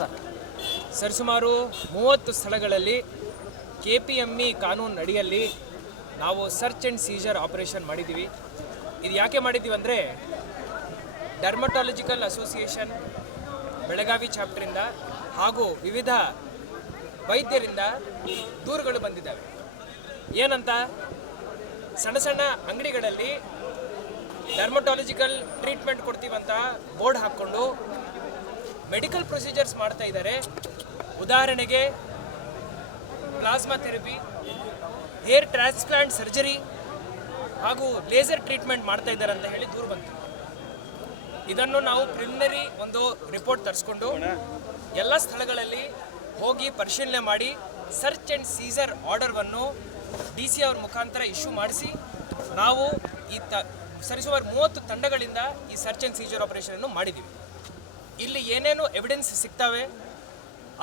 Sir ಸರಿಸುಮಾರು ಮೂವತ್ತು ಸ್ಥಳಗಳಲ್ಲಿ ಕೆ ಪಿ ಎಂ ಇ ಕಾನೂನು ಅಡಿಯಲ್ಲಿ ನಾವು ಸರ್ಚ್ ಆ್ಯಂಡ್ ಸೀಜರ್ ಆಪರೇಷನ್ ಮಾಡಿದ್ದೀವಿ. ಇದು ಯಾಕೆ ಮಾಡಿದ್ದೀವಿ ಅಂದರೆ ಡರ್ಮಟಾಲಜಿಕಲ್ ಅಸೋಸಿಯೇಷನ್ ಬೆಳಗಾವಿ ಚಾಪ್ಟ್ರಿಂದ ಹಾಗೂ ವಿವಿಧ ವೈದ್ಯರಿಂದ ದೂರುಗಳು ಬಂದಿದ್ದಾವೆ. ಏನಂತ? ಸಣ್ಣ ಸಣ್ಣ ಅಂಗಡಿಗಳಲ್ಲಿ ಡರ್ಮಟಾಲಜಿಕಲ್ ಟ್ರೀಟ್ಮೆಂಟ್ ಕೊಡ್ತೀವಂತ ಬೋರ್ಡ್ ಹಾಕ್ಕೊಂಡು ಮೆಡಿಕಲ್ ಪ್ರೊಸೀಜರ್ಸ್ ಮಾಡ್ತಾ ಇದ್ದಾರೆ. ಉದಾಹರಣೆಗೆ plasma therapy, hair transplant surgery ಹಾಗೂ ಲೇಸರ್ ಟ್ರೀಟ್ಮೆಂಟ್ ಮಾಡ್ತಾ ಇದ್ದಾರೆ ಅಂತ ಹೇಳಿ ದೂರು ಬಂತು. ಇದನ್ನು ನಾವು ಪ್ರಿಲಿಮಿನರಿ ಒಂದು ರಿಪೋರ್ಟ್ ತರಿಸ್ಕೊಂಡು ಎಲ್ಲ ಸ್ಥಳಗಳಲ್ಲಿ ಹೋಗಿ ಪರಿಶೀಲನೆ ಮಾಡಿ, ಸರ್ಚ್ ಆ್ಯಂಡ್ ಸೀಸರ್ ಆರ್ಡರ್ವನ್ನು ಡಿ ಸಿ ಅವ್ರ ಮುಖಾಂತರ ಇಶ್ಯೂ ಮಾಡಿಸಿ, ನಾವು ಈ ತ, ಸರಿಸುಮಾರು ಮೂವತ್ತು ತಂಡಗಳಿಂದ ಈ ಸರ್ಚ್ ಆ್ಯಂಡ್ ಸೀಜರ್ ಆಪರೇಷನನ್ನು ಮಾಡಿದ್ದೀವಿ. ಇಲ್ಲಿ ಏನೇನು ಎವಿಡೆನ್ಸ್ ಸಿಗ್ತವೆ?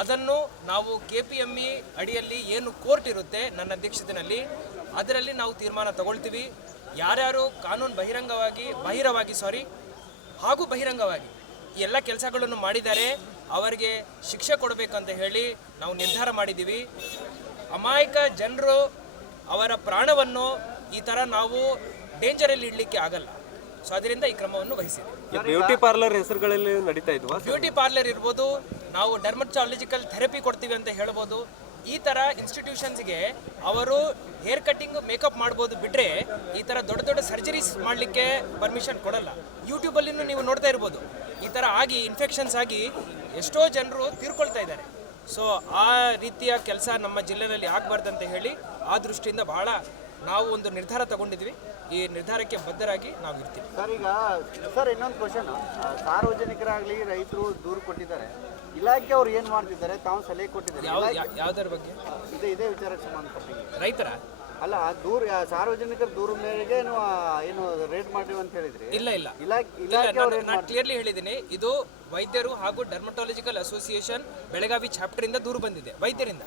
ಅದನ್ನು ನಾವು ಕೆ ಪಿ ಎಂ ಇ ಅಡಿಯಲ್ಲಿ ಏನು ಕೋರ್ಟ್ ಇರುತ್ತೆ ನನ್ನ ಅಧ್ಯಕ್ಷತೆಯಲ್ಲಿ, ಅದರಲ್ಲಿ ನಾವು ತೀರ್ಮಾನ ತಗೊಳ್ತೀವಿ. ಯಾರ್ಯಾರು ಕಾನೂನು ಬಹಿರಂಗವಾಗಿ, ಬಾಹಿರವಾಗಿ ಸಾರಿ ಹಾಗೂ ಬಹಿರಂಗವಾಗಿ ಎಲ್ಲ ಕೆಲಸಗಳನ್ನು ಮಾಡಿದ್ದಾರೆ, ಅವರಿಗೆ ಶಿಕ್ಷೆ ಕೊಡಬೇಕಂತ ಹೇಳಿ ನಾವು ನಿರ್ಧಾರ ಮಾಡಿದ್ದೀವಿ. ಅಮಾಯಕ ಜನರು ಅವರ ಪ್ರಾಣವನ್ನು ಈ ಥರ ನಾವು ಡೇಂಜರಲ್ಲಿ ಇಡಲಿಕ್ಕೆ ಆಗಲ್ಲ. ಸೊ ಅದರಿಂದ ಈ ಕ್ರಮವನ್ನು ವಹಿಸಿದೆ. ಬ್ಯೂಟಿ ಪಾರ್ಲರ್ ಹೆಸರುಗಳಲ್ಲಿ ನಡೀತಾ ಇದ್ವಾ? ಬ್ಯೂಟಿ ಪಾರ್ಲರ್ ಇರ್ಬೋದು ನಾವು ಡರ್ಮಟಾಲಜಿಕಲ್ ಥೆರಪಿ ಕೊಡ್ತೀವಿ ಅಂತ ಹೇಳ್ಬೋದು. ಈ ಥರ ಇನ್ಸ್ಟಿಟ್ಯೂಷನ್ಸ್ಗೆ ಅವರು ಹೇರ್ ಕಟ್ಟಿಂಗ್ ಮೇಕಪ್ ಮಾಡ್ಬೋದು ಬಿಟ್ಟರೆ ಈ ಥರ ದೊಡ್ಡ ದೊಡ್ಡ ಸರ್ಜರೀಸ್ ಮಾಡಲಿಕ್ಕೆ ಪರ್ಮಿಷನ್ ಕೊಡಲ್ಲ. ಯೂಟ್ಯೂಬಲ್ಲಿನೂ ನೀವು ನೋಡ್ತಾ ಇರ್ಬೋದು. ಈ ಥರ ಆಗಿ ಇನ್ಫೆಕ್ಷನ್ಸ್ ಆಗಿ ಎಷ್ಟೋ ಜನರು ತೀರ್ಕೊಳ್ತಾ ಇದ್ದಾರೆ. ಸೊ ಆ ರೀತಿಯ ಕೆಲಸ ನಮ್ಮ ಜಿಲ್ಲೆಯಲ್ಲಿ ಆಗಬಾರ್ದಂತ ಹೇಳಿ ಆ ದೃಷ್ಟಿಯಿಂದ ಬಹಳ ನಾವು ಒಂದು ನಿರ್ಧಾರ ತಗೊಂಡಿದ್ವಿ. ಈ ನಿರ್ಧಾರಕ್ಕೆ ಬದ್ಧರಾಗಿ ನಾವು ಇರ್ತೀವಿ. ಸರ್ ಈಗ ಸರ್ ಇನ್ನೊಂದು ಕ್ವಶನ್ ಸಾರ್ವಜನಿಕರಾಗಲಿ ರೈತರು ದೂರು ಕೊಟ್ಟಿದ್ದಾರೆ. ಇಲಾಖೆ ಅವ್ರು ಏನು ಮಾಡ್ತಿದ್ದಾರೆ? ತಾವು ಸಲಹೆ ಕೊಟ್ಟಿದ್ದಾರೆ. ಯಾವ ಯಾವುದರ ಬಗ್ಗೆ? ಇದೆ ಇದೇ ವಿಚಾರಕ್ಕೆ ಸಂಬಂಧಪಟ್ಟಿದೆ. ರೈತರ? ಅಲ್ಲ ಆ ದೂರ ಸಾರ್ವಜನಿಕರ ದೂರ ಮೇರೆಗೆ ಏನು ರೇಟ್ ಮಾಡಿವಿ ಅಂತ ಹೇಳಿದ್ರಿ? ಇಲ್ಲ ಇಲ್ಲ. ನಾನು ಕ್ಲಿಯರ್ಲಿ ಹೇಳಿದ್ದೀನಿ. ಇದು ವೈದ್ಯರು ಹಾಗೂ ಡರ್ಮಟಾಲಜಿಕಲ್ ಅಸೋಸಿಯೇಷನ್ ಬೆಳಗಾವಿ ಚಾಪ್ಟರ್ ಇಂದ ದೂರು ಬಂದಿದೆ. ವೈದ್ಯರಿಂದ.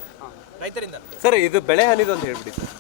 ರೈತರಿಂದ. ಸರ್ ಇದು ಬೆಳೆ ಹಾನಿದು ಅಂತ ಹೇಳ್ಬಿಡಿ ಸರ್.